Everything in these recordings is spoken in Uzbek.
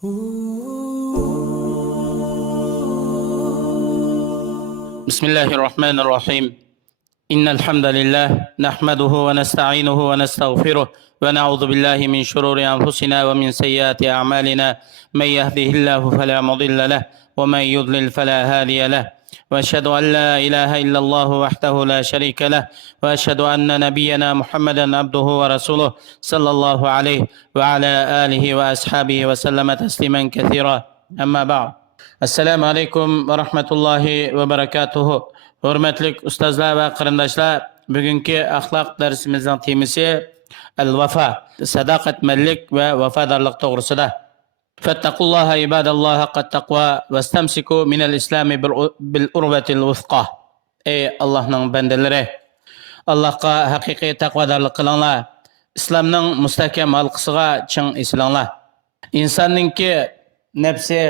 بسم الله الرحمن الرحيم. إن الحمد لله نحمده ونستعينه ونستغفره ونعوذ بالله من شرور أنفسنا ومن سيئات أعمالنا. من يهده الله فلا مضل له ومن يضلل فلا هادي له، وأشهد أن لا إله إلا الله وحده لا شريك له، وأشهد أن نبينا محمدا عبده ورسوله صلى الله عليه وعلى آله وأصحابه وسلم تسليما كثيرا. أما بعد. Assalamu alaikum va rahmatullohi va barakatuhu. Hurmatli ustozlar va qarindoshlar, bugungi axloq darsimizning temasi al-vafa, sadoqatmanlik va vafodorlik to'g'risida. Fattaqulloha ibadalloh haqqa taqvo vastamsiku minal islami bil urvatil wuthqa. Ey Allohning bandalari, Allohga haqiqiy taqvodorlik qilinglar. Islomning mustahkam halqasiga ching esilinglar. İnsonningki nafsi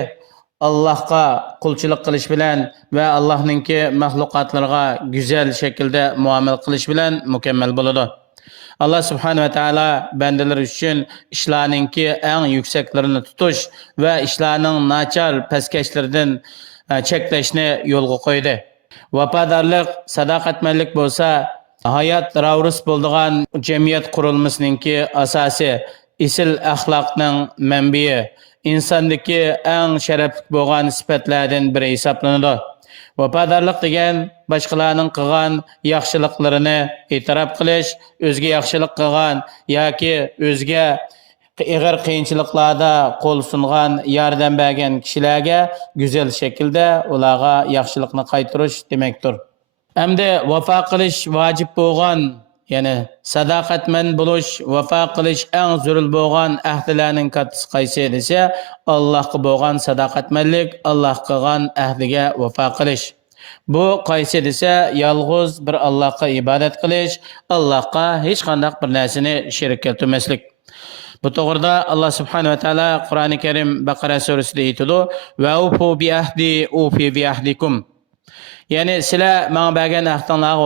Allah'a qulchilik qilish bilan va Allohninki mahluqotlarga go'zal shaklda muomala qilish bilan mukammal bo'ladi. Allah subhanahu va taolo bandalar uchun ishlarningki eng yuksaklarini tutish va ishlarning nachar pastkashlaridan cheklashni yo'lga qo'ydi. Vafodorlik, sadoqatmanlik bo'lsa, hayot ravris bo'lgan jamiyat qurilmasininki asosi, isil axloqning manbai, insondagi eng sharafli bo'lgan sifatlardan biri hisoblanadi. Vafodorlik degan boshqalarning qilgan yaxshiliklarini e'tirof qilish, o'zga yaxshilik qilgan yoki o'zga ig'ir qiyinchiliklarda qo'l sungan, yordam bergan kishilarga go'zal shaklda ularga yaxshilikni qaytarish demakdir. Hamda vafo qilish vojib bo'lgan, ya'ni sadoqatmand bo'lish, vafo qilish eng zarur bo'lgan ahdlarning kattasi qaysi desa, Allohga bo'lgan sadoqatmanlik, Alloh qilgan ahdiga vafo qilish. Bu qaysi desa, yolg'iz bir Allohga ibodat qilish, Allohga hech qanday bir narsani shirik keltirmaslik. Bu to'g'rida Alloh subhanahu va taolo Qur'oni Karim Baqara surasida aytadi: "Va ufu bi ahdi ufi bi ahdikum." Yani sizlar bana bergan ahdinglarga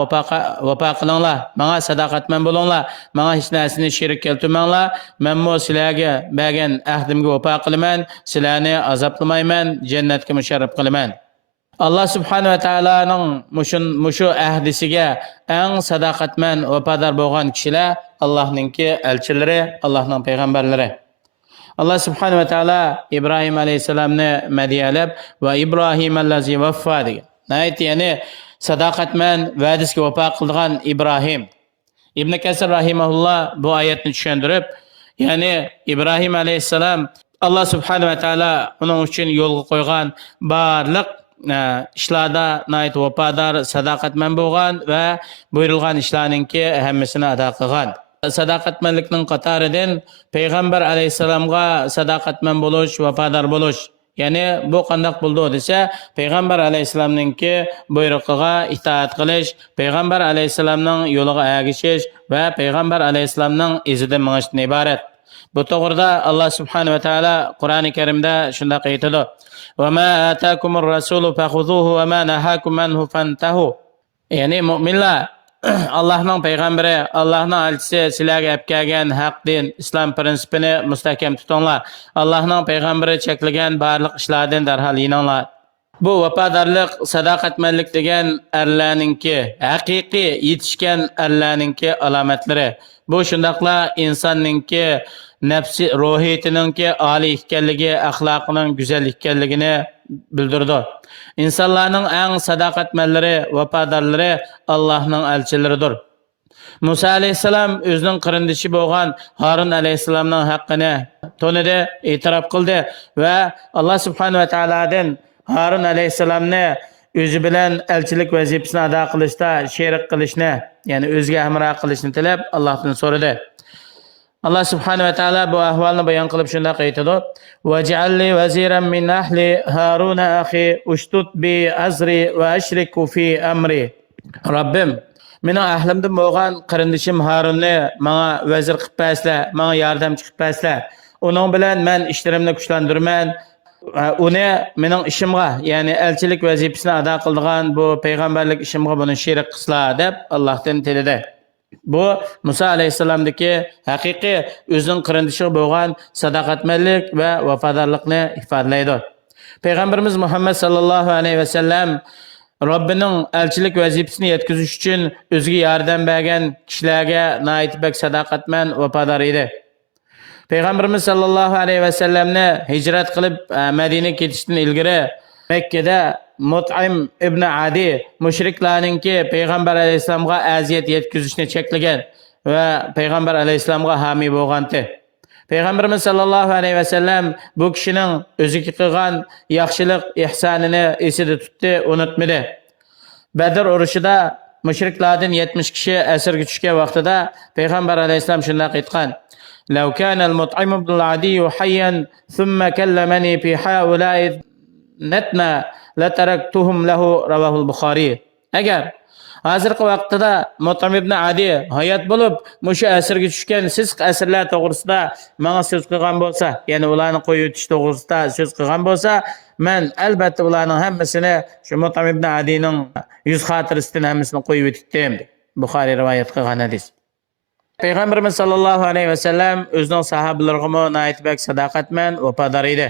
vafo qilinglar, menga sadoqatmand bo'linglar, menga hech narsani shirik keltirmanglar. Menmo sizlarga bergan ahdimga vafo qilaman, sizlarni azoblamayman, jannatga musharraf qilaman. Allah subhanahu va taoloning mushu ahdisiga eng sadoqatmand vafodor bo'lgan kishilar Allohningki elchilari, Allohning payg'ambarlari. Allah subhanahu va taolo İbrahim alayhisalomni madiyalab va Ibrohim allazi vaffa degan. Yani sadoqatmand va'dasiga vafo qilgan İbrahim. İbn Kasir rahimahullah bu oyatni tushuntirib, yani İbrahim alayhissalom Allah subhanahu va taolo uning uchun yo'lga qo'ygan barliq ishlarda nayt vafodor, sadoqatmand bo'lgan va buyurilgan ishlarningki hammasini ado qilgan. Sadoqatmandlikning qatoridan payg'ambar alayhissalomga sadoqatmand bo'lish, vafodor bo'lish. Yani bu qandoq bo'ldi desa, payg'ambar alayhissalomningki buyrug'iga itoat qilish, payg'ambar alayhissalomning yo'liga ergashish va payg'ambar alayhissalomning izidan minishdan iborat. Bu to'g'rida Alloh subhanahu va taolo Qur'oni Karimda shunday aytadi: "Va ma ataakumur rasulu fakhuzuhu va ma nahakum anhu fantahu." Yani mu'minlar Allah'ın peygamberi, Allah'ın elçisi sizlarga olib kelgan haq din, islom prinsipini mustahkam tutinglar. Allah'ın peygamberi cheklagan barliq ishlardan darhol yininglar. Bu vafodorlik, sadoqatmanlik degan erlarningki, haqiqiy yetishgan erlarningki alomatlari. Bu shundaqla insonningki nafsi ruhiyatiningki oliy ekanligi, axloqining go'zal ekanligini bildirdi. İnsanların en sadoqatmanlari, vafodorlari Allohning elchilaridir. Musa alayhissalom o'zining qarindoshi bo'lgan Harun alayhissalomning haqqini tonida e'tirof qildi va Alloh subhanahu va taolodan Harun alayhissalomni o'zi bilan elchilik vazifasini ado qilishda sherik qilishni, ya'ni o'ziga hamroh qilishni tilab Allohdan so'radi. Allah subhanahu wa taala bu ahvalni bayon qilib shunday aytadi: "Vaj'alli waziran min ahli Haruna akhi ushtut bi azri va ashriku fi amri." Rabbim, meni ahlimdan bo'lgan qarindishim Harunni menga vazir qilib bersla, menga yordamchi qilib bersla. Uning bilan men ishlarimni kuchlantirman. Uni mening ishimga, ya'ni elchilik vazifasini ado qilgan bu payg'ambarlik ishimga buni sherik qilsa deb Allohdan tiladi. Bu Musa alayhissalomdagi haqiqiy o'zining qarindishiga bo'lgan sadoqatmanlik va vafodorlikni ifodalaydi. Payg'ambarimiz Muhammad sallallohu alayhi vasallam Robbining elchilik vazifasini yetkazish uchun o'ziga yordam bergan kishilarga nihoyat bak sadoqatman vafodor edi. Payg'ambarimiz sallallohu alayhi vasallamni hijrat qilib Madinaga ketishdan ilgari Makkada Mut'im ibn Adi mushriklarningki Payg'ambar alayhisalomga aziyat yetkazishni cheklagan va Payg'ambar alayhisalomga homiy bo'lgandi. Payg'ambarimiz sallallohu alayhi vasallam bu kishining o'ziga qilgan yaxshilik ihsonini esida tutdi, unutmadi. Badr urushida mushriklardan 70 kishi asirga tushgan vaqtida Payg'ambar alayhisalom shunday aytgan: "Law kana al-Mut'im ibn al-Adi hayyan thumma kallamani fi haula'i natna la taraktuhum lahu", ravahul Buxoriy. Agar hozirgi vaqtida Mut'im ibn Adi hayot bo'lib, mushu asirga tushgan siz asirlar to'g'risida menga so'z qilgan bo'lsa, ya'ni ularni qo'yib o'tish to'g'risida so'z qilgan bo'lsa, men albatta ularning hammasini shu Mut'im ibn Adining yuz xotirasidan hammasini qo'yib o'tdim. Buxoriy rivoyat qilgan hadis. Payg'ambarimiz sallallohu alayhi vasallam o'zining sahobalariga nihoyat bak sadoqatman vafodor edi.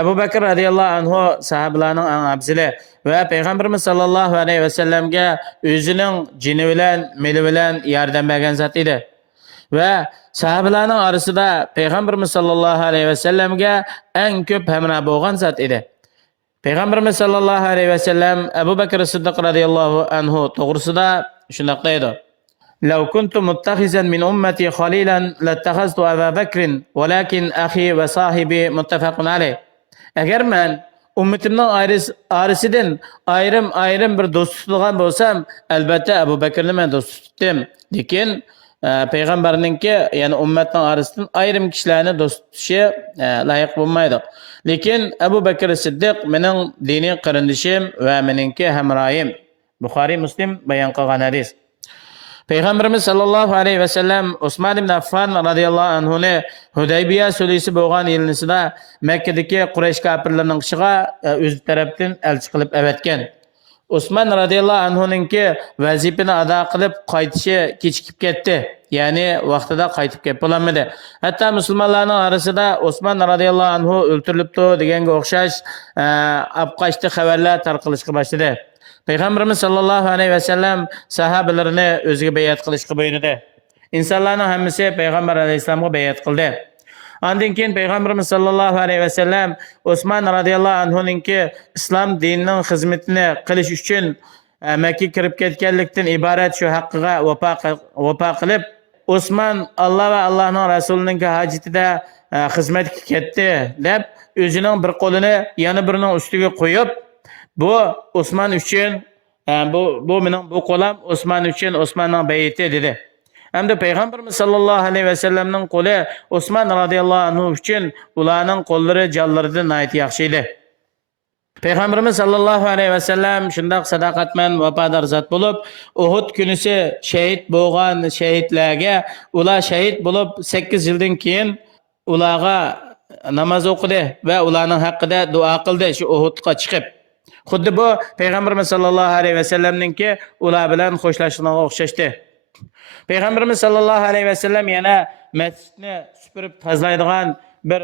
Abu Bakr radhiyallohu anhu sahobalarning eng afzali va Payg'ambarimiz sallallohu alayhi vasallamga o'zining jini bilan, meli bilan yordam bergan zot edi. Va sahobalarning orasida Payg'ambarimiz sallallohu alayhi vasallamga eng ko'p hamroh bo'lgan zot edi. Payg'ambarimiz sallallohu alayhi vasallam Abu Bakr Siddiq radhiyallohu anhu to'g'risida shunday deydi: "لو كنت متخذا من أمتي خليلا لاتخذت أبا بكر ولكن أخي وصاحبي متفق عليه." Agar men ummatimning orasidan ayrim bir do'st tutgan bo'lsam, albatta Abu Bakrni men do'st tutdim. Lekin payg'ambarninki, ya'ni ummatning orasidan ayrim kishilarni do'st tutishi loyiq bo'lmaydi. Lekin Abu Bakr Siddiq mening diniy qarindishim va meningki hamroyim. Buxoriy Muslim bayon qilgan hadis. Payg'ambarimiz sallallohu alayhi vasallam Usmon ibn Affan radhiyallohu anhuni Hudaybiya sulhisi bo'lgan yilnisida Makkadagi Quraysh kafirlarining qishiga o'z tarafdan elchi qilib avatgan. Usmon radhiyallohu anhuningki vazifani ado qilib qaytishi kechikib ketdi. Ya'ni vaqtida qaytib kelib bo'lmadi. Hatto musulmonlarning orasida Usmon radhiyallohu anhu o'ltirilibdi deganga o'xshash apqashti xabarlar tarqalishga boshladi. Payg'ambarimiz sallallohu alayhi vasallam sahobalarni o'ziga bayat qilishga buyurdi. İnsanlarning hammasi payg'ambar alayhisalomga bayat qildi. Ondan keyin payg'ambarimiz sallallohu alayhi vasallam Usmon radhiyallohu anhuningki islom dinining xizmatini qilish uchun Makka kirib ketganlikdan iborat shu haqqiga vafo qilib, Usmon Alloh va Allohning rasulining hojatida xizmatga ketdi deb o'zining bir qo'lini yana birining ustiga qo'yib, bu Osman uchun, bu mening bu qo'lim Osman uchun, Osmanning bayiti dedi. Hamda Payg'ambarimiz sallallohu alayhi vasallamning qo'li Osman radhiyallohu anhu uchun ularning qo'llari jonlaridan nihoyat yaxshi edi. Payg'ambarimiz sallallohu alayhi vasallam shundoq sadoqatman vafodor zot bo'lib, Uhud kunisi shahid bo'lgan shahidlarga ular shahid bo'lib 8 yildan keyin ularga namoz o'qidi va ularning haqqida duo qildi shu Uhudga chiqib. Xuddi bu Payg'ambarimiz sallallohu alayhi vasallamningki ular bilan xo'shlashishga o'xshashdi. Payg'ambarimiz sallallohu alayhi vasallam yana masjidni supurib tozlaydigan bir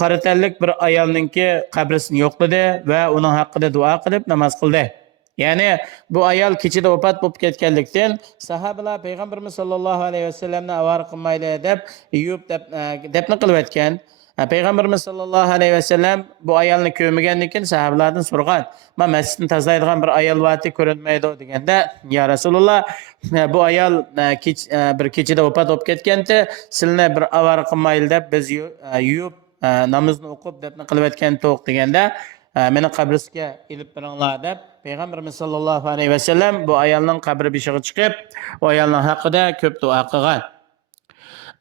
qaratanlik bir ayolningki qabrisini yo'qladi va uning haqqida duo qilib namoz qildi. Ya'ni bu ayol kechida vafot bo'lib ketganlikdan sahobalar Payg'ambarimiz sallallohu alayhi vasallamni avar qilmaydi deb yuvib dafn qilib o'tgan. Payg'ambarimiz sallallohu alayhi vasallam bu ayolni ko'rmagandan keyin sahobalardan so'ragan: "Men masjidni tozlaydigan bir ayol vaqti ko'rinmaydi" deganda, "Ya Rasululloh, bu ayol bir kechida vafot bo'lib ketganda, sizlarni bir avar qilmaydi deb biz yuvib namozni o'qib dafn qilib o'tgan to'q" deganda, "Meni qabrisiga ilib biringlar" deb Payg'ambarimiz sallallohu alayhi vasallam bu ayolning qabri beshiga chiqib, bu ayolning haqida ko'p duo qilgan.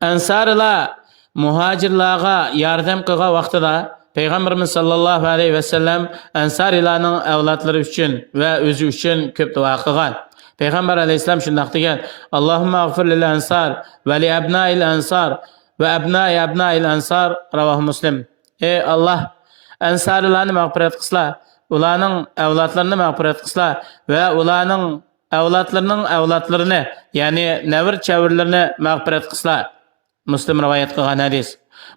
Ansarlar muhojirlarga yordam qilgan vaqtida Payg'ambarimiz sallallohu alayhi vasallam ansarilarning avlodlari uchun va o'zi uchun ko'p duo qilgan. Payg'ambar alayhisalom shunday degan: "Allohumma ag'fir lil ansar va li abnail ansar va abnail ansar", ravoh Muslim. Ey Alloh, ansarilarni mag'firat qilslar, ularning avlodlarini mag'firat qilslar va ularning avlodlarning avlodlarini, ya'ni navir chavirlarni mag'firat qilsa. Muslim rivoyat qilgan hadis.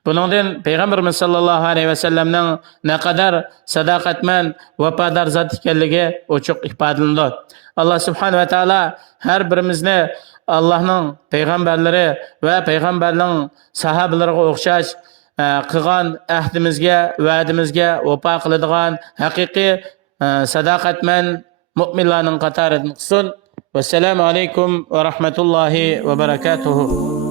Buningdan Payg'ambarimiz sollallohu alayhi vasallamning naqadar sadoqatman, vafodor zot ekanligi ochiq ifodalanadi. Alloh subhanahu va taolo har birimizni Allohning payg'ambarlari va payg'ambarning sahobalariga o'xshash qilgan ahdimizga, va'dimizga vafo qiladigan haqiqiy sadoqatman mu'minlarning qatoridan qilsin. Vassalamu alaykum va rahmatullohi va barakatuh.